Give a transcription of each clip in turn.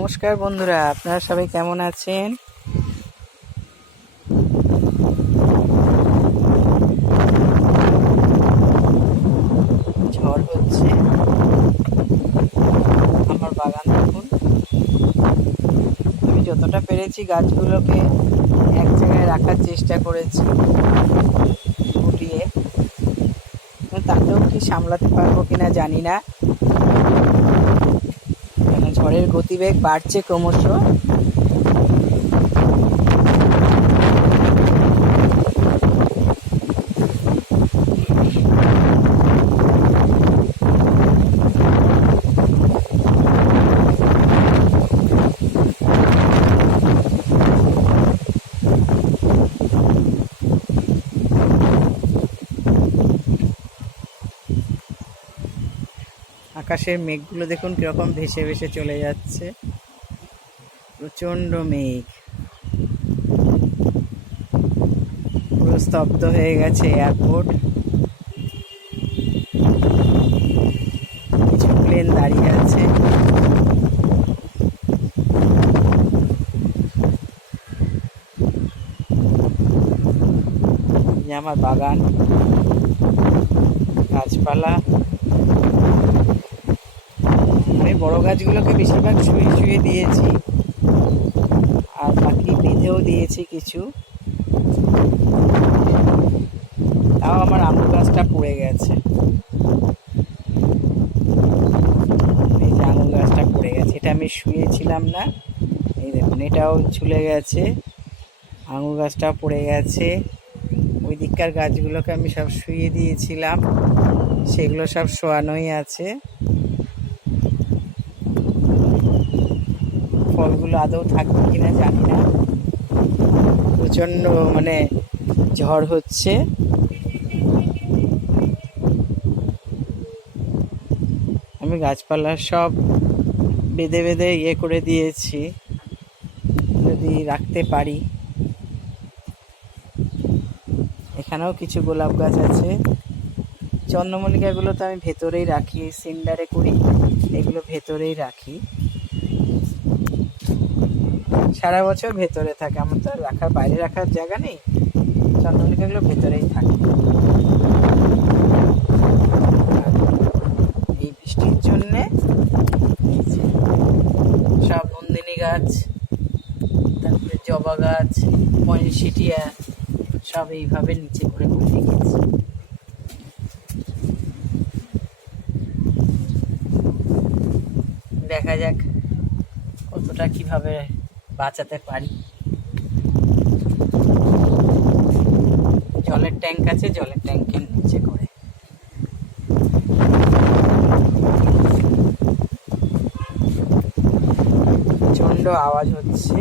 নমস্কার বন্ধুরা, আপনারা সবাই কেমন আছেন? ঝড় হচ্ছে, আমার বাগান দেখুন। আমি যতটা পেরেছি গাছগুলোকে এক জায়গায় রাখার চেষ্টা করেছি গুটিয়ে, তাতেও কি সামলাতে পারবো কিনা জানি না। ঝড়ের গতিবেগ বাড়ছে ক্রমশ। আকাশের মেঘগুলো দেখুন কিরকম ভেসে ভেসে চলে যাচ্ছে। প্রচণ্ড মেঘ, পুরো স্তব্ধ হয়ে গেছে এয়ারপোর্ট। কিছু প্লেন দাঁড়িয়ে আছে। এই আমার বাগান, গাছপালা। আমি বড় গাছগুলোকে বেশিরভাগ শুয়ে শুয়ে দিয়েছি, আর বাকি বেঁধেও দিয়েছি কিছু। তাও আমার আম গাছটা পড়ে গেছে। এই যে আঙুর গাছটা পড়ে গেছে, এটা আমি শুয়েছিলাম না। এই দেখুন, এটাও ঝুলে গেছে। আঙুর গাছটাও পড়ে গেছে। ওই দিককার গাছগুলোকে আমি সব শুয়ে দিয়েছিলাম, সেগুলো সব শোয়ানোই আছে। ফলগুলো আদৌ থাকবে কিনা জানি না। প্রচণ্ড ঝড় হচ্ছে। আমি গাছপালা সব বেঁধে বেঁধে করে দিয়েছি, যদি রাখতে পারি। এখানেও কিছু গোলাপ গাছ আছে। চন্দ্রমল্লিকাগুলো তো আমি ভেতরেই রাখি, সিন্ডারে করি, এগুলো ভেতরেই রাখি। সারা বছর ভেতরে থাকে, আমার তো রাখার বাইরে রাখার জায়গা নেই। চন্দ্রমল্লিকাগুলো ভেতরেই থাকে। এই বৃষ্টির জন্যে সব নন্দিনী গাছ, তারপরে জবা গাছ, ময়ূরশিটিয়া সব এইভাবে নিচে করে গেছে। দেখা যাক কতটা কিভাবে বাঁচাতে পারি। জলের ট্যাঙ্ক আছে, জলের ট্যাঙ্কের নিচে করে। প্রচণ্ড আওয়াজ হচ্ছে।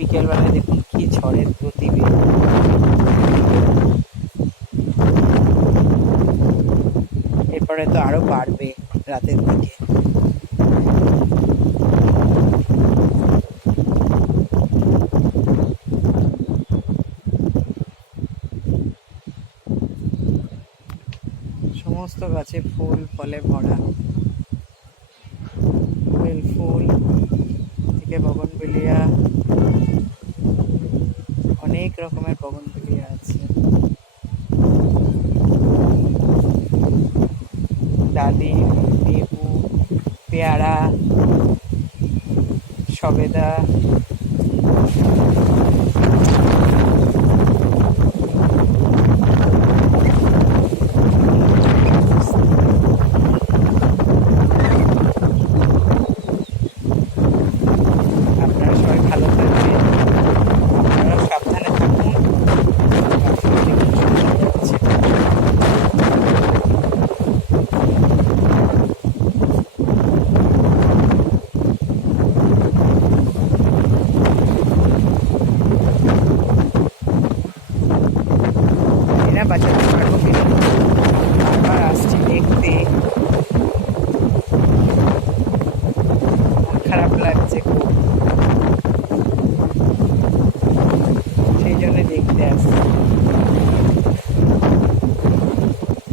বিকেলবেলায় দেখুন কি ঝড়ের গতিবেগ। এরপরে তো আরো বাড়বে রাতের দিকে। সমস্ত গাছে ফুল ফলে ভরা। বেল ফুল থেকে বগনভিলিয়া, অনেক রকমের বগনভিলিয়া আছে। ডালিম, লেবু, পেয়ারা, সবেদা,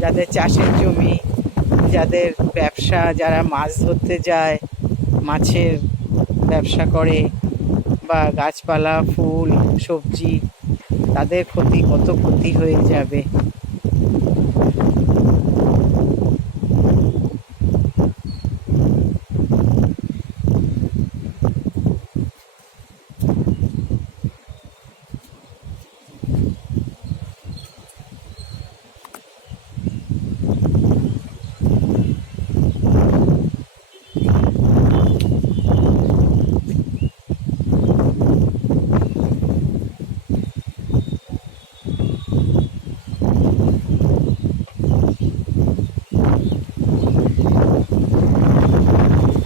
যাদের চাষের জমি, যাদের ব্যবসা, যারা মাছ ধরতে যায়, মাছের ব্যবসা করে, বা গাছপালা, ফুল, সবজি, তাদের ক্ষতি, কত ক্ষতি হয়ে যাবে।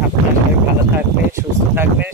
আপনারা ভালো থাকবেন, সুস্থ থাকবেন,